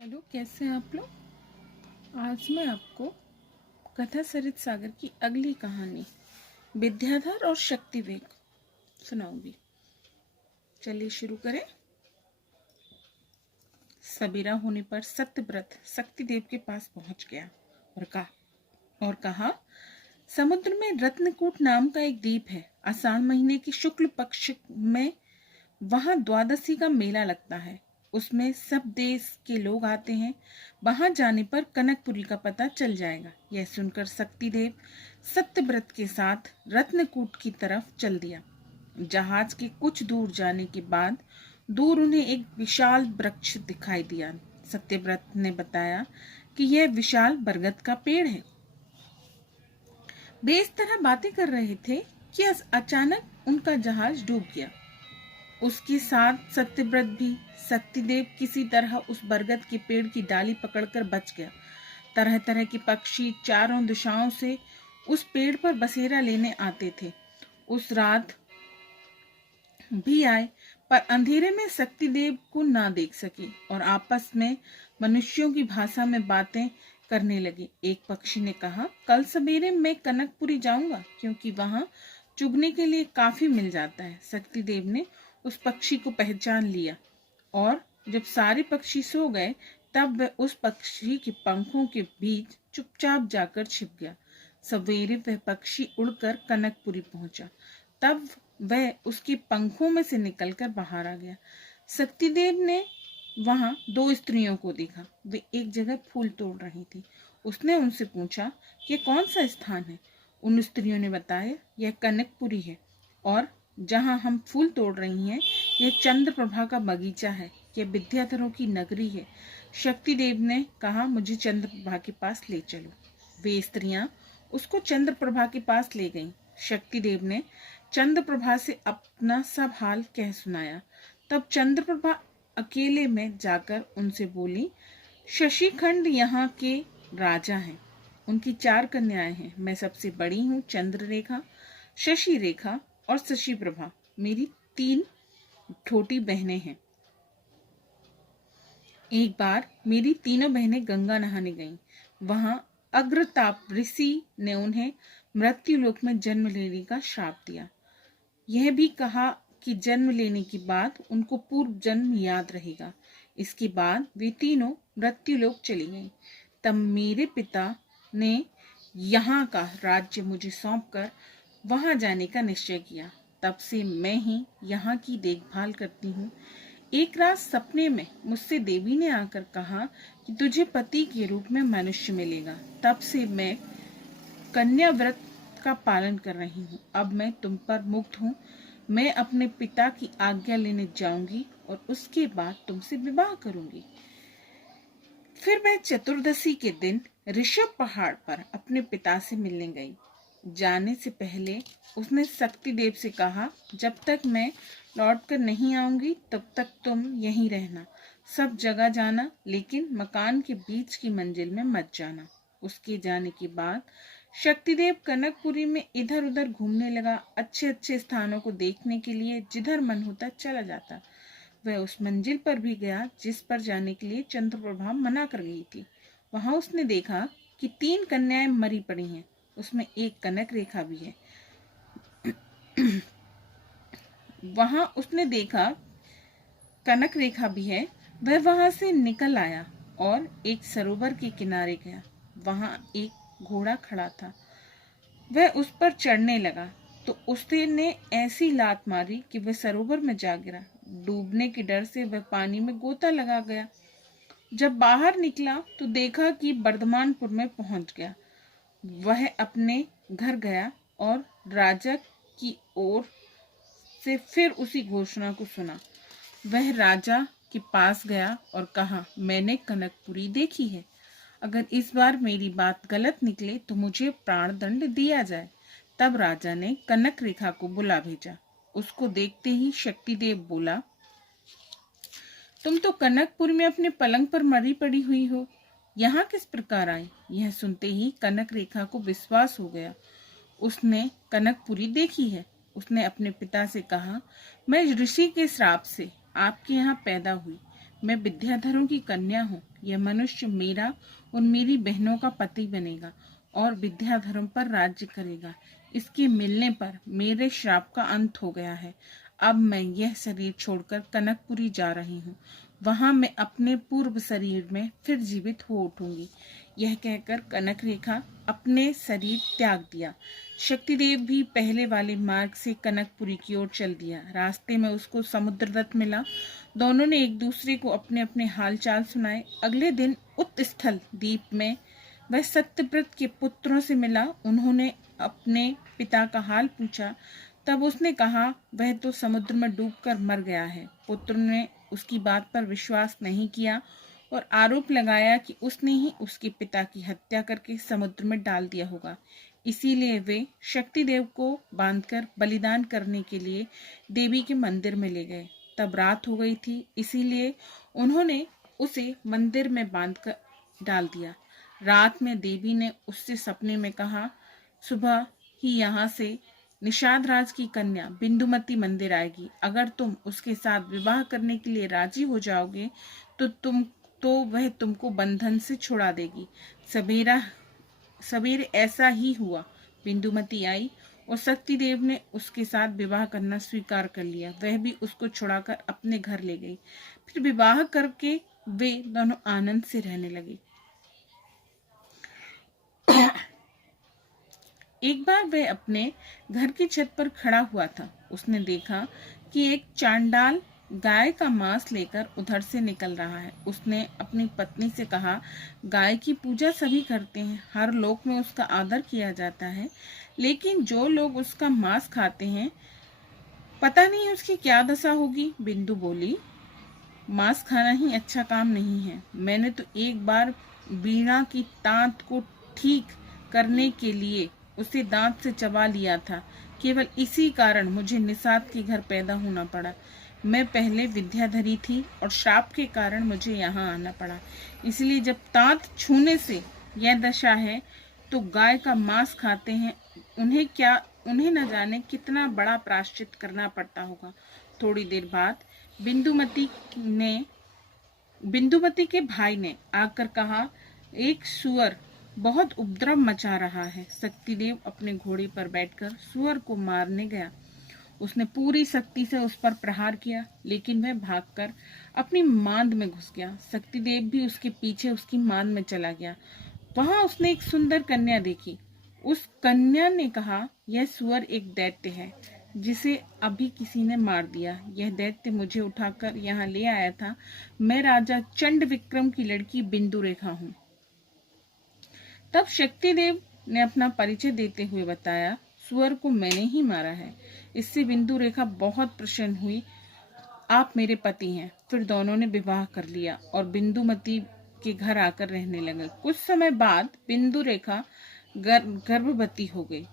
Hello, कैसे हैं आप लोग। आज मैं आपको कथा सरित सागर की अगली कहानी विद्याधर और शक्तिवेग सुनाऊंगी। चलिए शुरू करें। सवेरा होने पर सत्यव्रत शक्तिदेव के पास पहुंच गया और कहा समुद्र में रत्नकूट नाम का एक द्वीप है। आषाढ़ महीने की शुक्ल पक्ष में वहां द्वादशी का मेला लगता है। उसमें सब देश के लोग आते हैं। वहां जाने पर कनकपुरी का पता चल जाएगा। यह सुनकर शक्तिदेव सत्यव्रत के साथ रत्नकूट की तरफ चल दिया। जहाज के कुछ दूर जाने के बाद दूर उन्हें एक विशाल वृक्ष दिखाई दिया। सत्यव्रत ने बताया कि यह विशाल बरगद का पेड़ है। वे इस तरह बातें कर रहे थे कि अचानक उनका जहाज डूब गया। उसके साथ सत्यव्रत भी। शक्तिदेव किसी तरह उस बरगद के पेड़ की डाली पकड़कर बच गया। तरह तरह के पक्षी चारों दिशाओं से उस पेड़ पर बसेरा लेने आते थे। उस रात भी आए, पर अंधेरे में शक्तिदेव को ना देख सके और आपस में मनुष्यों की भाषा में बातें करने लगे। एक पक्षी ने कहा, कल सवेरे मैं कनकपुरी जाऊंगा क्योंकि वहां चुगने के लिए काफी मिल जाता है। शक्तिदेव ने उस पक्षी को पहचान लिया और जब सारे पक्षी सो गए तब वह उस पक्षी के पंखों के बीच चुपचाप जाकर छिप गया। सवेरे वह पक्षी उड़कर कनकपुरी पहुंचा। तब वह उसके पंखों में से निकलकर बाहर आ गया। शक्तिदेव ने वहां दो स्त्रियों को देखा। वे एक जगह फूल तोड़ रही थी। उसने उनसे पूछा कि कौन सा स्थान है। उन स्त्रियों ने बताया, यह कनकपुरी है और जहां हम फूल तोड़ रही हैं यह चंद्रप्रभा का बगीचा है। यह विद्याधरों की नगरी है। शक्तिदेव ने कहा, मुझे चंद्रप्रभा के पास ले चलो। वे स्त्रियां उसको चंद्रप्रभा के पास ले गईं। शक्तिदेव ने चंद्रप्रभा से अपना सब हाल कह सुनाया। तब चंद्रप्रभा अकेले में जाकर उनसे बोली, शशिखंड यहाँ के राजा हैं। उनकी 4 कन्याएं हैं। मैं सबसे बड़ी हूँ। चंद्ररेखा, शशि रेखा और शशि प्रभा मेरी 3 छोटी बहनें हैं। एक बार मेरी तीनों बहनें गंगा नहाने गईं। वहां अग्रताप ऋषि ने उन्हें मृत्युलोक में जन्म लेने का श्राप दिया। यह भी कहा कि जन्म लेने के बाद उनको पूर्व जन्म याद रहेगा। इसके बाद वे तीनों मृत्युलोक चली गईं। तब मेरे पिता ने यहाँ का राज्य मुझे सौंपकर वहां जाने का निश्चय किया। तब से मैं ही यहाँ की देखभाल करती हूँ। एक रात सपने में मुझसे देवी ने आकर कहा कि तुझे पति के रूप में मनुष्य मिलेगा। तब से मैं कन्या व्रत का पालन कर रही हूँ। अब मैं तुम पर मुक्त हूँ। मैं अपने पिता की आज्ञा लेने जाऊंगी और उसके बाद तुमसे विवाह करूंगी। फिर मैं चतुर्दशी के दिन ऋषभ पहाड़ पर अपने पिता से मिलने गई। जाने से पहले उसने शक्तिदेव से कहा, जब तक मैं लौटकर नहीं आऊंगी तब तक तुम यहीं रहना। सब जगह जाना, लेकिन मकान के बीच की मंजिल में मत जाना। उसके जाने के बाद शक्तिदेव कनकपुरी में इधर उधर घूमने लगा। अच्छे अच्छे स्थानों को देखने के लिए जिधर मन होता चला जाता। वह उस मंजिल पर भी गया जिस पर जाने के लिए चंद्रप्रभा मना कर गई थी। वहां उसने देखा कि 3 कन्याएं मरी पड़ी हैं। उसमें एक कनक रेखा भी है। वहां उसने देखा कनक रेखा भी है। वह वहां से निकल आया और एक सरोवर के किनारे गया। वहां एक घोड़ा खड़ा था। वह उस पर चढ़ने लगा तो उसने ऐसी लात मारी कि वह सरोवर में जा गिरा। डूबने के डर से वह पानी में गोता लगा गया। जब बाहर निकला तो देखा कि वर्धमानपुर में पहुंच गया। वह अपने घर गया और राजा की ओर से फिर उसी घोषणा को सुना। वह राजा के पास गया और कहा, मैंने कनकपुरी देखी है। अगर इस बार मेरी बात गलत निकले तो मुझे प्राण दंड दिया जाए। तब राजा ने कनक रेखा को बुला भेजा। उसको देखते ही शक्तिदेव बोला, तुम तो कनकपुर में अपने पलंग पर मरी पड़ी हुई हो, यहाँ किस प्रकार आई? यह सुनते ही कनक रेखा को विश्वास हो गया। उसने कनकपुरी देखी है। उसने अपने पिता से कहा, मैं ऋषि के श्राप से आपके यहाँ पैदा हुई। मैं विद्याधरों की कन्या हूँ। यह मनुष्य मेरा और मेरी बहनों का पति बनेगा और विद्याधरों पर राज्य करेगा। इसके मिलने पर मेरे श्राप का अंत हो गया है। अब मैं यह शरीर छोड़कर कनकपुरी जा रही हूँ। वहां मैं अपने पूर्व शरीर में फिर जीवित हो उठूंगी। यह कहकर कनक रेखा अपने शरीर त्याग दिया। शक्तिदेव भी पहले वाले मार्ग से कनकपुरी की ओर चल दिया। रास्ते में उसको समुद्रदत्त मिला। दोनों ने एक दूसरे को अपने अपने हालचाल सुनाए। अगले दिन उत्स्थल द्वीप में वह सत्यव्रत के पुत्रों से मिला। उन्होंने अपने पिता का हाल पूछा। तब उसने कहा वह तो समुद्र में डूबकर मर गया है। पुत्र ने उसकी बात पर विश्वास नहीं किया और आरोप लगाया कि उसने ही उसके पिता की हत्या करके समुद्र में डाल दिया होगा। इसीलिए वे शक्तिदेव को बांधकर बलिदान करने के लिए देवी के मंदिर में ले गए। तब रात हो गई थी, इसीलिए उन्होंने उसे मंदिर में बांधकर डाल दिया। रात में देवी ने उससे सपने में कहा, सुबह ही यहाँ से निषाद राज की कन्या बिंदुमती मंदिर आएगी। अगर तुम उसके साथ विवाह करने के लिए राजी हो जाओगे तो वह तुमको बंधन से छुड़ा देगी। सवेरे ऐसा ही हुआ। बिंदुमती आई और शक्तिदेव ने उसके साथ विवाह करना स्वीकार कर लिया। वह भी उसको छुड़ाकर अपने घर ले गई। फिर विवाह करके वे दोनों आनंद से रहने लगे। एक बार वह अपने घर की छत पर खड़ा हुआ था। उसने देखा कि एक चांडाल गाय का मांस लेकर उधर से निकल रहा है। उसने अपनी पत्नी से कहा, गाय की पूजा सभी करते हैं, हर लोक में उसका आदर किया जाता है, लेकिन जो लोग उसका मांस खाते हैं पता नहीं उसकी क्या दशा होगी। बिंदु बोली, मांस खाना ही अच्छा काम नहीं है। मैंने तो एक बार वीणा की तांत को ठीक करने के लिए उसे दांत से चबा लिया था। केवल इसी कारण मुझे निषाद के घर पैदा होना पड़ा। मैं पहले विद्याधरी थी और श्राप के कारण मुझे यहाँ आना पड़ा। इसलिए जब दांत छूने से यह दशा है तो गाय का मांस खाते हैं उन्हें न जाने कितना बड़ा प्रायश्चित करना पड़ता होगा। थोड़ी देर बाद बिंदुमती के भाई ने आकर कहा, एक सुअर बहुत उपद्रव मचा रहा है। शक्तिदेव अपने घोड़े पर बैठकर सुअर को मारने गया। उसने पूरी शक्ति से उस पर प्रहार किया, लेकिन वह भागकर अपनी मांद में घुस गया। शक्तिदेव भी उसके पीछे उसकी मांद में चला गया। वहां उसने एक सुंदर कन्या देखी। उस कन्या ने कहा, यह सुअर एक दैत्य है जिसे अभी किसी ने मार दिया। यह दैत्य मुझे उठाकर यहाँ ले आया था। मैं राजा चंड विक्रम की लड़की बिंदु रेखा हूँ। तब शक्तिदेव ने अपना परिचय देते हुए बताया, सुअर को मैंने ही मारा है। इससे बिंदु रेखा बहुत प्रसन्न हुई। आप मेरे पति हैं। फिर दोनों ने विवाह कर लिया और बिंदुमती के घर आकर रहने लगे। कुछ समय बाद बिंदु रेखा गर्भवती हो गई।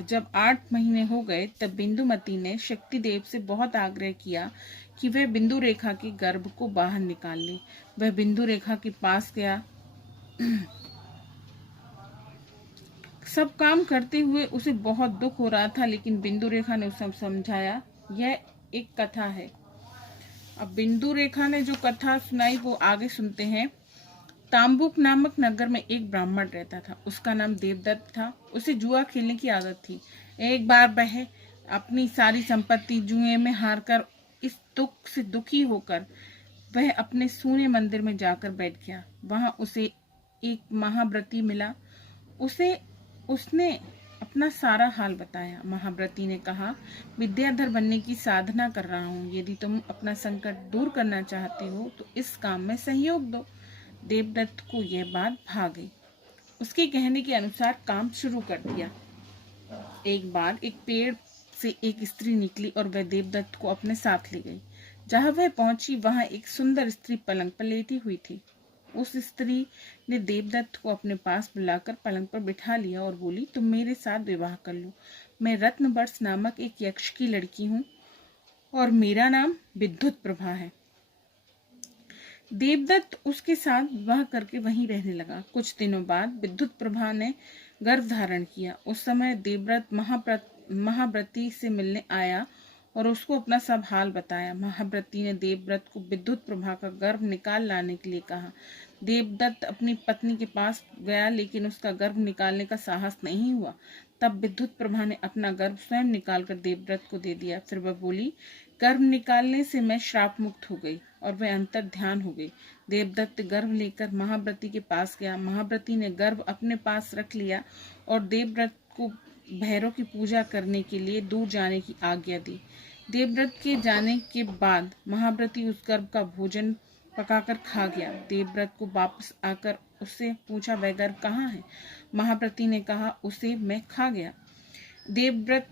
जब 8 महीने हो गए तब बिंदुमती ने शक्तिदेव से बहुत आग्रह किया कि वह बिंदु रेखा के गर्भ को बाहर निकाल ले। वह बिंदु रेखा के पास गया। सब काम करते हुए उसे बहुत दुख हो रहा था, लेकिन बिंदु रेखा ने उसे समझाया। यह एक कथा है। अब बिंदु रेखा ने जो कथा सुनाई वो आगे सुनते हैं। ताम्बुक नामक नगर में एक ब्राह्मण रहता था। उसका नाम देवदत्त था। उसे जुआ खेलने की आदत थी। एक बार वह अपनी सारी संपत्ति जुए में हारकर इस दुख से दुखी होकर वह अपने सूने मंदिर में जाकर बैठ गया। वहां उसे एक महाव्रती मिला। उसने अपना सारा हाल बताया। महाव्रती ने कहा, विद्याधर बनने की साधना कर रहा हूँ। यदि तुम अपना संकट दूर करना चाहते हो तो इस काम में सहयोग दो। देवदत्त को यह बात भा गई। उसके कहने के अनुसार काम शुरू कर दिया। एक बार एक पेड़ से एक स्त्री निकली और वह देवदत्त को अपने साथ ले गई। जहां वह पहुंची वहां एक सुंदर स्त्री पलंग पर लेटी हुई थी। उस स्त्री ने देवदत्त को अपने पास बुलाकर पलंग पर बिठा लिया और बोली, तुम मेरे साथ विवाह कर लो। मैं रत्नवर्ष नामक एक यक्ष की लड़की हूँ और मेरा नाम विद्युत प्रभा है। देवदत्त उसके साथ विवाह करके वहीं रहने लगा। कुछ दिनों बाद विद्युत प्रभा ने गर्भ धारण किया। उस समय देवव्रत महाव्रती से मिलने आया और उसको अपना सब हाल बताया। महाव्रती ने देवव्रत को विद्युत प्रभा का गर्भ निकाल लाने के लिए कहा। देवदत्त अपनी पत्नी के पास गया, लेकिन उसका गर्भ निकालने का साहस नहीं हुआ। तब विद्युत प्रभा ने अपना गर्भ स्वयं निकालकर देवव्रत को दे दिया। फिर वह बोली, गर्भ निकालने से मैं श्राप मुक्त हो गई, और वह अंतर ध्यान हो गई। देवदत्त गर्भ लेकर महाव्रती के पास गया। महाव्रती ने गर्भ अपने पास रख लिया और देवव्रत को भैरव की पूजा करने के लिए दूर जाने की आज्ञा दी। देवव्रत के जाने के बाद महाव्रती उस गर्भ का भोजन पकाकर खा गया। देवव्रत को वापस आकर उससे पूछा, वह गर्भ कहाँ है? महाव्रती ने कहा, उसे मैं खा गया। देवव्रत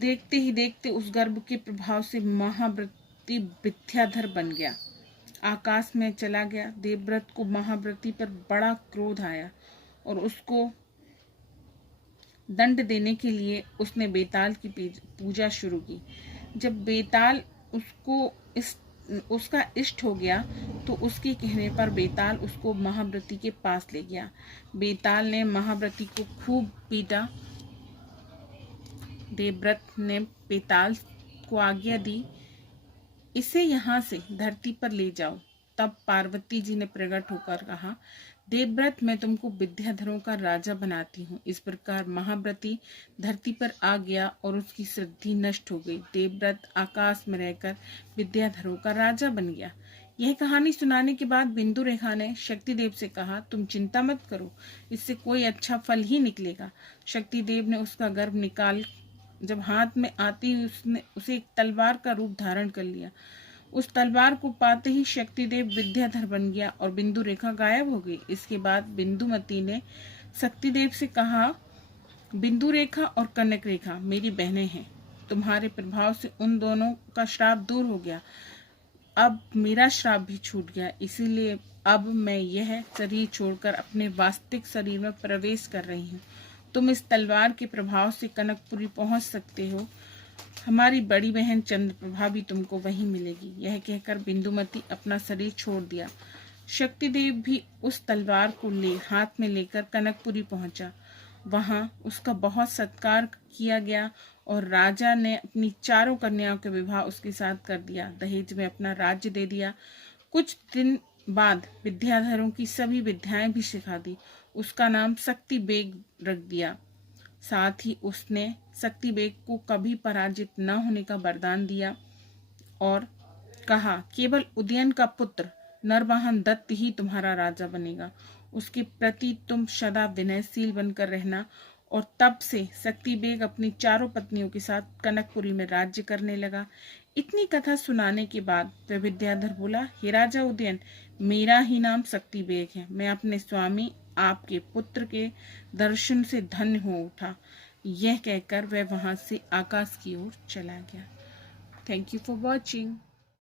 देखते ही देखते उस गर्भ के प्रभाव से महाव्रती विद्याधर बन गया, आकाश में चला गया। देवव्रत को महाव्रती पर बड़ा क्रोध आया और उसको दंड देने के लिए उसने बेताल की पूजा शुरू की। जब बेताल उसका इष्ट हो गया तो उसके कहने पर बेताल उसको महाव्रती के पास ले गया। बेताल ने महाव्रती को खूब पीटा। देवव्रत ने बेताल को आज्ञा दी, इसे यहाँ से धरती पर ले जाओ। तब पार्वती जी ने प्रकट होकर कहा, देवव्रत, मैं तुमको विद्याधरों का राजा बनाती हूँ। इस प्रकार महाव्रती धरती पर आ गया और उसकी सिद्धि नष्ट हो गई। देवव्रत आकाश में रहकर विद्याधरों का राजा बन गया। यह कहानी सुनाने के बाद बिंदु रेखा ने शक्तिदेव से कहा, तुम चिंता मत करो, इससे कोई अच्छा फल ही निकलेगा। शक्तिदेव ने उसका गर्भ निकाल जब हाथ में आती उसने उसे एक तलवार का रूप धारण कर लिया। उस तलवार को पाते ही शक्तिदेव विद्याधर बन गया और बिंदु रेखा गायब हो गई। इसके बाद बिंदुमती ने शक्तिदेव से कहा, बिंदु रेखा और कनक रेखा मेरी बहनें हैं। तुम्हारे प्रभाव से उन दोनों का श्राप दूर हो गया। अब मेरा श्राप भी छूट गया, इसीलिए अब मैं यह शरीर छोड़कर अपने वास्तविक शरीर में प्रवेश कर रही हूँ। तुम इस तलवार के प्रभाव से कनकपुरी पहुंच सकते हो। हमारी बड़ी बहन चंद्रप्रभा भी तुमको वहीं मिलेगी। यह कहकर बिंदुमती अपना शरीर छोड़ दिया। शक्तिदेव भी उस तलवार को हाथ में लेकर कनकपुरी पहुंचा। वहां उसका बहुत सत्कार किया गया और राजा ने अपनी चारों कन्याओं का विवाह उसके साथ कर दिया। दहेज में अपना राज्य दे दिया। कुछ दिन बाद विद्याधरों की सभी विद्याएं भी सिखा दी। उसका नाम शक्ति बेग रख दिया। साथ ही उसने शक्ति बेग को कभी पराजित न होने का वरदान दिया और कहा, केवल उदयन का पुत्र नरवाहन दत्त ही तुम्हारा राजा बनेगा। उसके प्रति तुम सदा विनयशील बनकर रहना। और तब से शक्ति बेग अपनी चारों पत्नियों के साथ कनकपुरी में राज्य करने लगा। इतनी कथा सुनाने के बाद वह विद्याधर बोला, हे राजा उदयन, मेरा ही नाम शक्ति बेग है। मैं अपने स्वामी आपके पुत्र के दर्शन से धन्य हो उठा। यह कहकर वह वहां से आकाश की ओर चला गया। Thank you for watching.